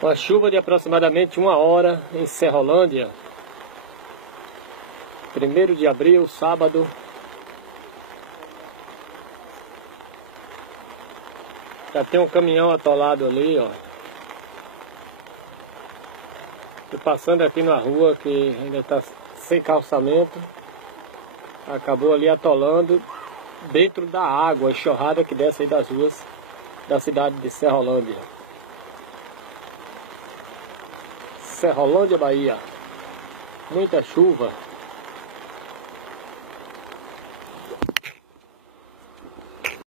Uma chuva de aproximadamente 1 hora em Serrolândia. 1º de abril, sábado. Já tem um caminhão atolado ali, ó. Tô passando aqui na rua que ainda está sem calçamento. Acabou ali atolando dentro da água, a enxurrada que desce aí das ruas da cidade de Serrolândia. Serrolândia, Bahia. Muita chuva.